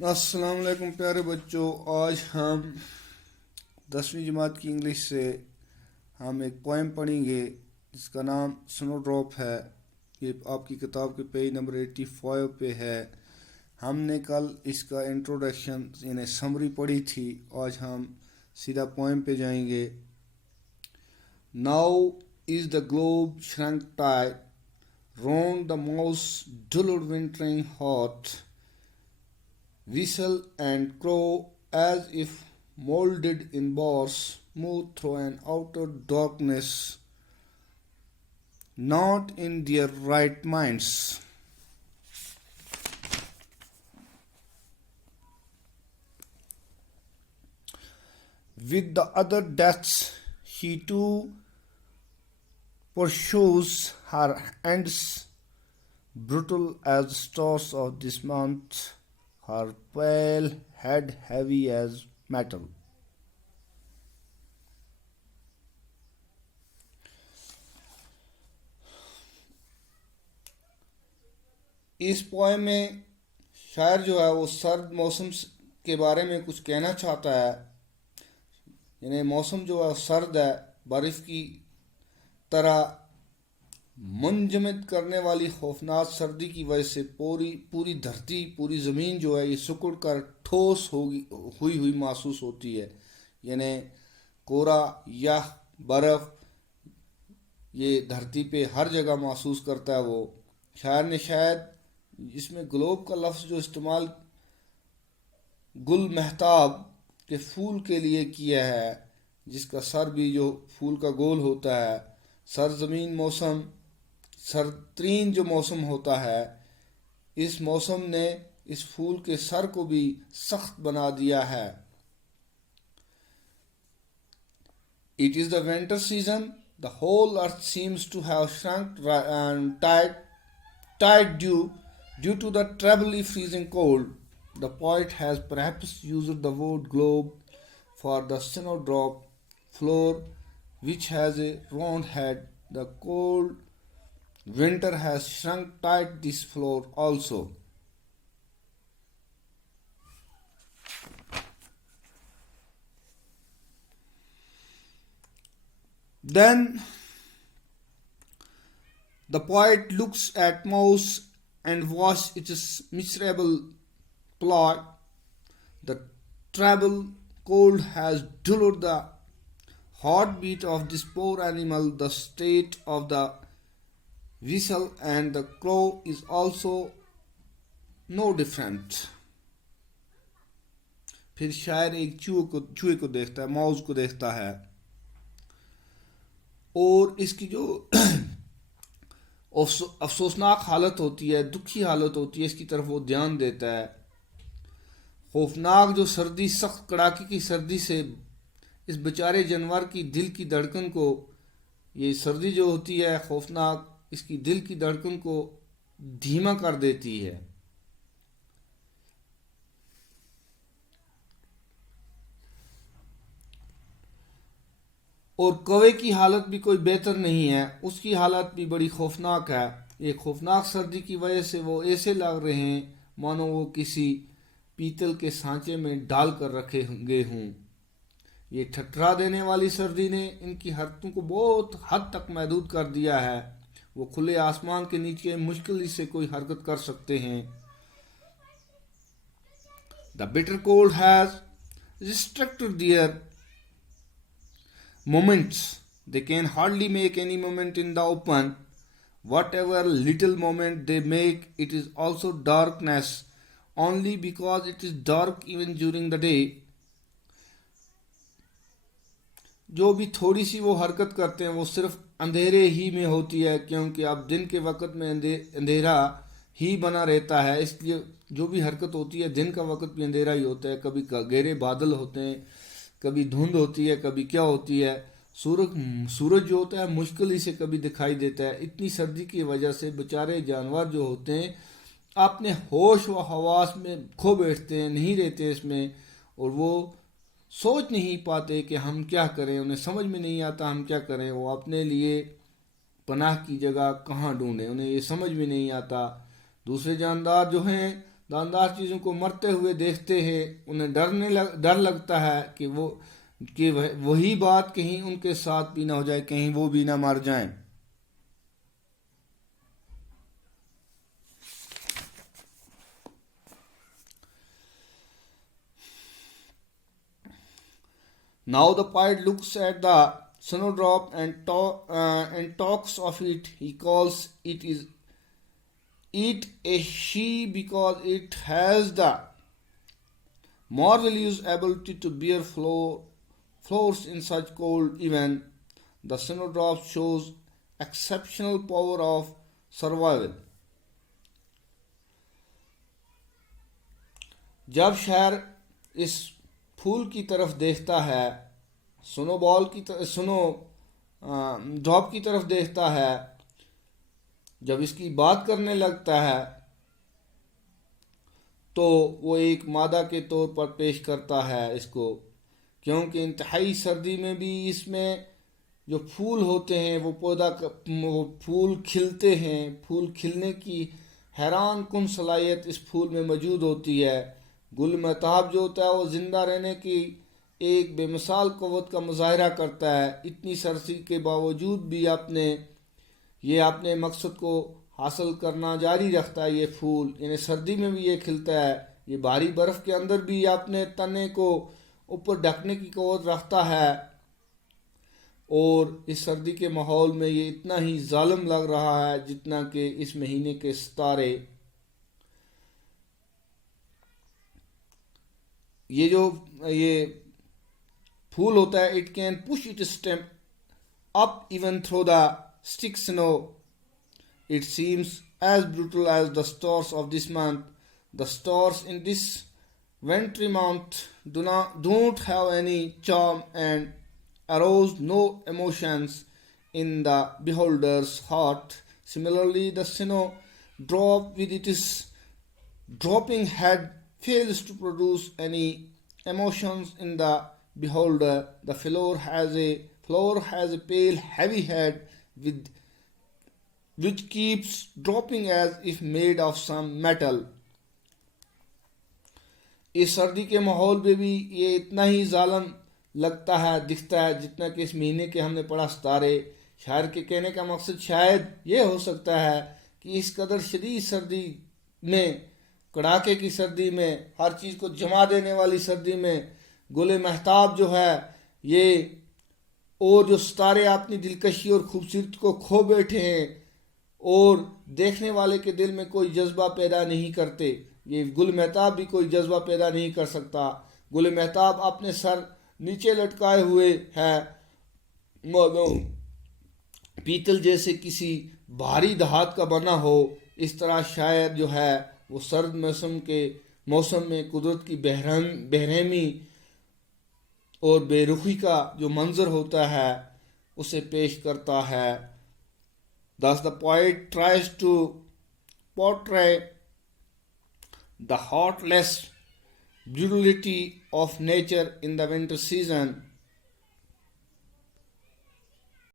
अस्सलाम वालेकुम प्यारे बच्चों। आज हम 10वीं जमात की इंग्लिश से हम एक पोएम पढ़ेंगे जिसका नाम स्नो ड्रॉप है। ये आपकी किताब के पेज नंबर 85 पे है। हमने कल इसका इंट्रोडक्शन यानी समरी पढ़ी थी। आज हम सीधा पोएम पे जाएंगे। Now is the globe shrunk tight round the most dulled wintering heart, whistle and crow as if molded in bars, move through an outer darkness, not in their right minds. With the other deaths, he too pursues her ends, brutal as the stars of this month, her pale head heavy as metal. इस poem में शायर जो है वो सर्द मौसम के बारे में कुछ कहना चाहता है। यानी मौसम जो है सर्द है, बारिश की तरह मुंजमद करने वाली खौफनाक सर्दी की वजह से पूरी पूरी धरती, पूरी ज़मीन जो है ये सिकुड़ कर ठोस होगी हुई हुई महसूस होती है। यानी कोरा या बर्फ़ ये धरती पे हर जगह महसूस करता है। वो शायर ने शायद इसमें ग्लोब का लफ्ज़ जो इस्तेमाल गुल महताब के फूल के लिए किया है, जिसका सर भी जो फूल का गोल होता है। सरजमीन मौसम, सरतरीन जो मौसम होता है, इस मौसम ने इस फूल के सर को भी सख्त बना दिया है। It is the winter season. The whole earth seems to have shrunk and tied due to the trebly freezing cold. The poet has perhaps used the word globe for the snowdrop floor, which has a round head. The cold winter has shrunk tight this floor also. Then the poet looks at mouse and watches its miserable plot. The treble cold has dulled the heartbeat of this poor animal. The state of the whistle and the crow is also no different. फिर शायर एक चूहे को देखता है, mouse को देखता है, और इसकी जो अफसोसनाक हालत होती है, दुखी हालत होती है, इसकी तरफ वो ध्यान देता है। खौफनाक जो सर्दी, सख्त कड़ाके की सर्दी से इस बेचारे जानवर की दिल की धड़कन को, ये सर्दी जो होती है खौफनाक, इसकी दिल की धड़कन को धीमा कर देती है। और कौवे की हालत भी कोई बेहतर नहीं है, उसकी हालत भी बड़ी खौफनाक है। ये खौफनाक सर्दी की वजह से वो ऐसे लग रहे हैं मानो वो किसी पीतल के सांचे में डाल कर रखे गए हों। ये ठठरा देने वाली सर्दी ने इनकी हरकतों को बहुत हद तक महदूद कर दिया है। वो खुले आसमान के नीचे मुश्किल से कोई हरकत कर सकते हैं। The bitter cold has restricted their moments. They can hardly make any moment in the open. Whatever little moment they make, it is also darkness, only because it is dark even during the day. जो भी थोड़ी सी वो हरकत करते हैं वो सिर्फ अंधेरे ही में होती है, क्योंकि अब दिन के वक़्त में अंधेरा ही बना रहता है। इसलिए जो भी हरकत होती है दिन का वक़्त भी अंधेरा ही होता है। कभी गहरे बादल होते हैं, कभी धुंध होती है, कभी क्या होती है। सूरज जो होता है मुश्किल ही से कभी दिखाई देता है। इतनी सर्दी की वजह से बेचारे जानवर जो होते हैं अपने होश व हवास में खो बैठते हैं, नहीं रहते इसमें, और वो सोच नहीं पाते कि हम क्या करें। उन्हें समझ में नहीं आता हम क्या करें। वो अपने लिए पनाह की जगह कहाँ ढूंढें, उन्हें ये समझ में नहीं आता। दूसरे जानदार जो हैं दानदार चीज़ों को मरते हुए देखते हैं, उन्हें डर लगता है कि वही बात कहीं उनके साथ भी ना हो जाए, कहीं वो भी ना मर जाएं। Now the poet looks at the snowdrop and talks of it. He calls it a she because it has the marvelous ability to bear floors in such cold. Even the snowdrop shows exceptional power of survival. जब शायर इस फूल की तरफ देखता है, snow drop की तरफ देखता है, जब इसकी बात करने लगता है तो वो एक मादा के तौर पर पेश करता है इसको, क्योंकि इंतहाई सर्दी में भी इसमें जो फूल होते हैं वो फूल खिलते हैं। फूल खिलने की हैरान कुन सलाहियत इस फूल में मौजूद होती है। गुल महताब जो होता है वो ज़िंदा रहने की एक बेमिसाल क़ुव्वत का मुज़ाहिरा करता है। इतनी सर्दी के बावजूद भी अपने मकसद को हासिल करना जारी रखता है। ये फूल यानी सर्दी में भी ये खिलता है। ये भारी बर्फ़ के अंदर भी अपने तने को ऊपर ढकने की क़ुव्वत रखता है, और इस सर्दी के माहौल में ये इतना ही जालिम लग रहा है जितना कि इस महीने के सितारे। ये फूल होता है, it can push it stem up even throw the stick snow. It seems as brutal as the stars of this month. The stars in this wintry month don't have any charm and arouse no emotions in the beholder's heart. Similarly, the snow drop with its dropping head fails to produce any emotions in the beholder. The flower has a pale, heavy head which keeps dropping as if made of some metal. इस सर्दी के माहौल में भी ये इतना ही जालिम लगता है, दिखता है जितना कि इस महीने के हमने पढ़ा सितारे। शायर के कहने का मकसद शायद ये हो सकता है कि इस कदर शदीद सर्दी में, कड़ाके की सर्दी में, हर चीज़ को जमा देने वाली सर्दी में गुल महताब जो है ये और जो सितारे अपनी दिलकशी और खूबसूरती को खो बैठे हैं और देखने वाले के दिल में कोई जज्बा पैदा नहीं करते। ये गुल महताब भी कोई जज्बा पैदा नहीं कर सकता। गुल महताब अपने सर नीचे लटकाए हुए है, मानो पीतल जैसे किसी भारी धात का बना हो। इस तरह शायर जो है वो सर्द मौसम में कुदरत की बेरहमी और बेरुखी का जो मंजर होता है उसे पेश करता है। Thus the poet tries to portray the heartless brutality of nature in the winter season.